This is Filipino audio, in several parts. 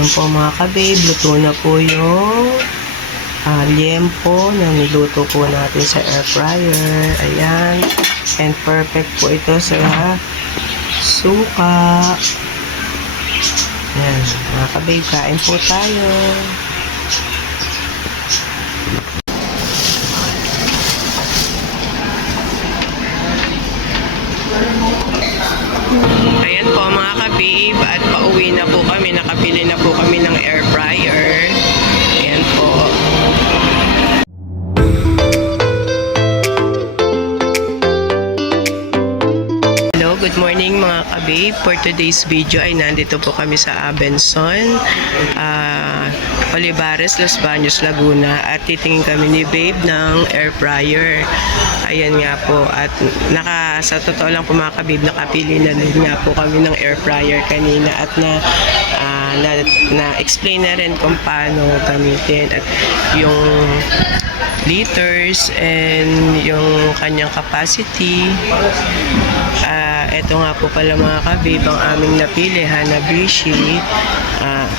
Ayan po mga kababe, luto na po yung ah, liempo na niluto po natin sa air fryer. Ayan. And perfect po ito sa suka. Ayan, mga kababe, kain po tayo. Morning mga kabib. For today's video ay nandito po kami sa Abenson, ah, Olivares, Los Baños, Laguna. At titingin kami ni Babe ng air fryer. Ayan nga po. At naka, sa totoo lang po mga kabib, nakapili na din nga po kami ng air fryer kanina. At na ah, na, na na rin kung paano gamitin. At yung liters and yung kanyang capacity Eto nga po pala mga kabib, ang aming napili, Hanabishi.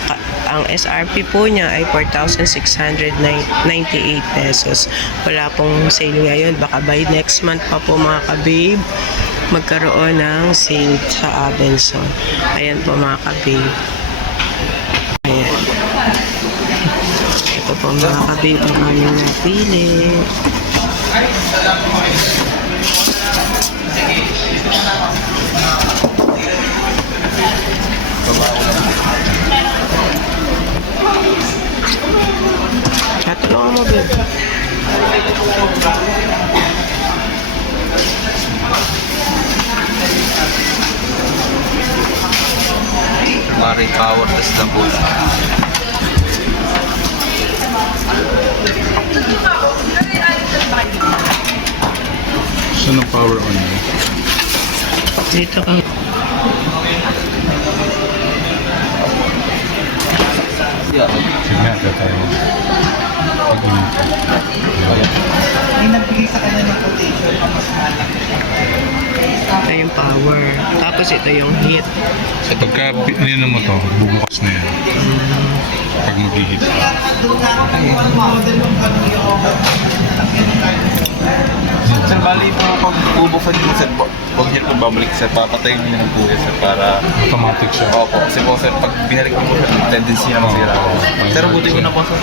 Ka- ang SRP po niya ay 4,698 pesos. Wala pong sale ngayon. Baka by next month pa po mga kabib, magkaroon ng sale sa Abenson. Ayan po mga kabib. Ayan. Ito po mga kabib, ang aming napili. Katulungan mo, babe. Mari powerless na po. Saan ang power on mo? Dito ka. Yeah. Ito tayo. May nagbigay sa kanya ng quotation na mas malaki. Ito yung power. Tapos ito yung heat. Pagka pinino mo to, bubukas na yan. Pag yung Sir, bali po pag bubuksan niyo sir, po, huwag niyo po babalik sir, papatayin niyo ng buhay sir para Automatic siya. Opo, kasi po sir, pag binalik niyo po sir, tendency na masira. Sir, buti ko na po sir.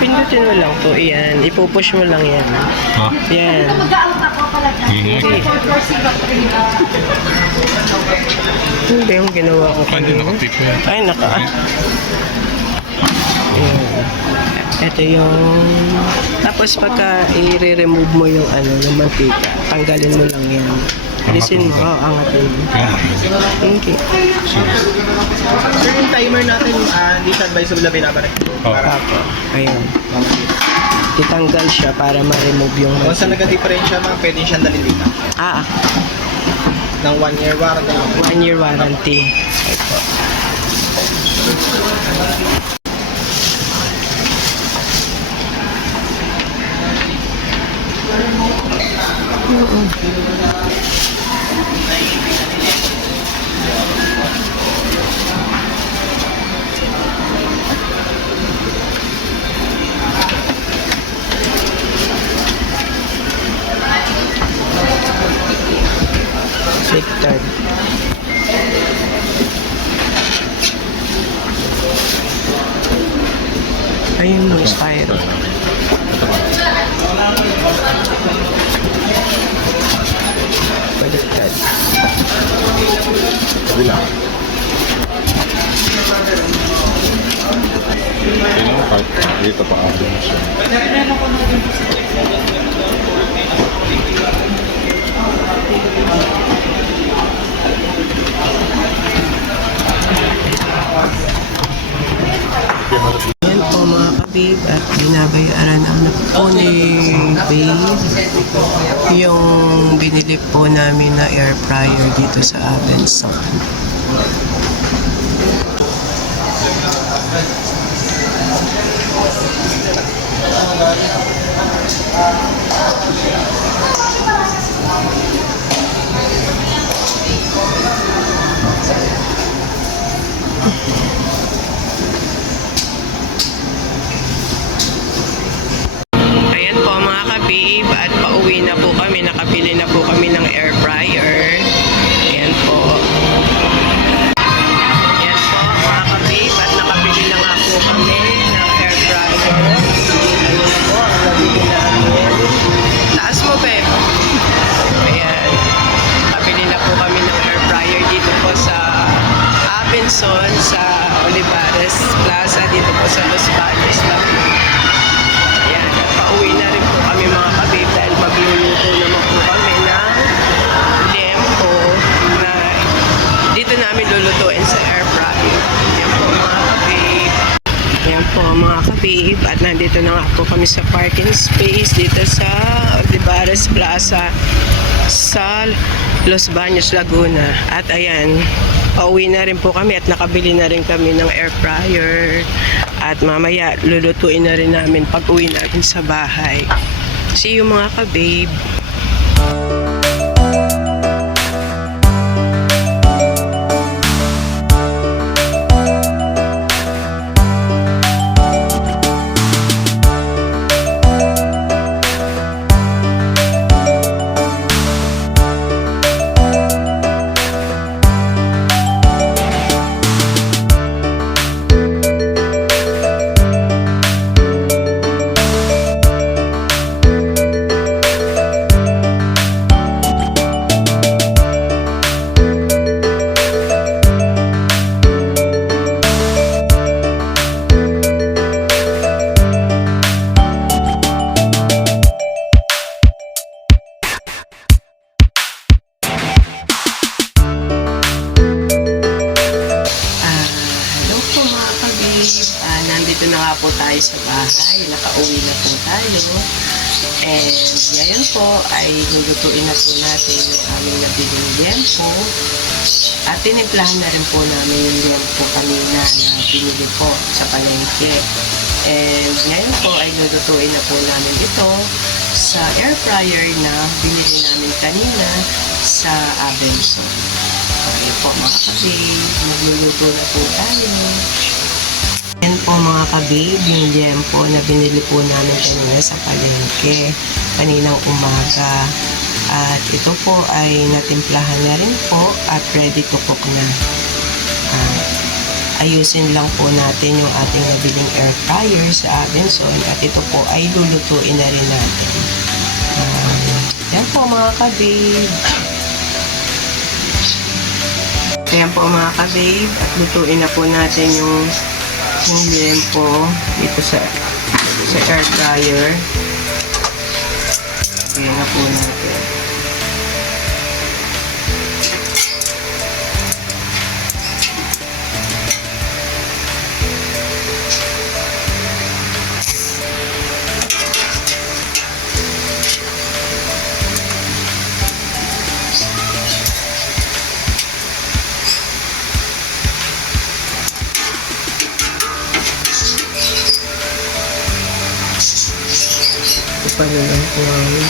Pindutin mo lang to. Iyan. Ipupush mo lang yan. Ha? Yan. Hindi nga. Hindi yung ginawa ko kanina. Ay, naka. Ayan. Ito yung... Tapos pagka i-remove mo yung ano, ng mantika, tanggalin mo lang yan. Alisin mo. Oo, angatin mo. Thank you. Sir, yung timer natin, ah, hindi siya advisable na binabalik. Oh. Apo. Ayun. Titanggal siya para ma-remove yung Kung sa mantika. nagka-differential mga pwede siyang dalhin dito. Ah, ah. Ng one year warranty. One year warranty. Ito. Victor. Ayun yung styro. Kabila. Yun ang part. Dito pa ako siya. Kabib at binabayaran na po ni babe yung binili po namin na air fryer dito sa Abenson. Ayan kami nandito na nga po kami sa parking space dito sa Olivares Plaza sa Los Baños, Laguna. At ayan, pauwi na rin po kami at nakabili na rin kami ng air fryer. At mamaya, lulutuin na rin namin pag uwi natin sa bahay. See you mga ka-babe. Na po tayo sa bahay. Nakauwi na po tayo. And ngayon po ay lulutuin na po natin yung aming nabiling liempo. At tinimplahan na rin po namin yung liempo kanina na binili po sa palengke. And ngayon po ay lulutuin na po namin ito sa air fryer na binili namin kanina sa Abenson. Ayun po mga kabib, magluluto na po tayo. Po mga kabib, yung jam po na binili po namin kanina sa palengke, kaninang umaga. At ito po ay natimplahan na rin po at ready to cook na. Ah, ayusin lang po natin yung ating nabiling air fryer sa Abenson at ito po ay lulutuin na rin natin. Ah, yan po mga kabib. Ayan po mga ka-babe at lutuin na po natin yung yung lempo dito sa sa air fryer. Ayan na po natin. Pa rin ang kumain.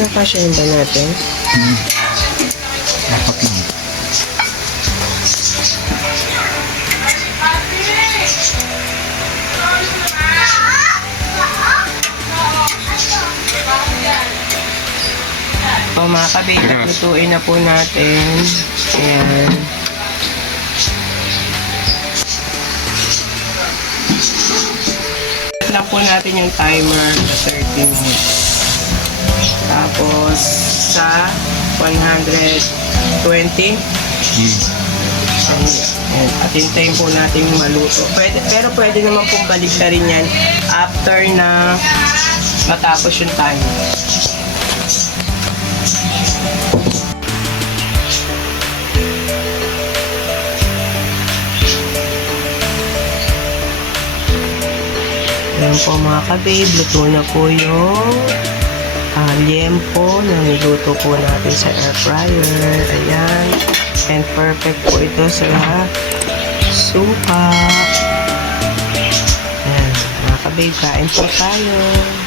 Nakasyahin ba natin? Dapat Yes. lutuin na po natin. Ayan. Set lang po natin yung timer sa 30 minutes. Tapos sa 120. Hmm. Ayan. At hintayin po natin yung maluto. Pwede, pero pwede naman pong balik na rin yan after na matapos yung timer. Ayan po mga kababe, luto na po yung uh, liempo na niluto po natin sa air fryer. Ayan. And perfect po ito sa suka. babe, kain po tayo.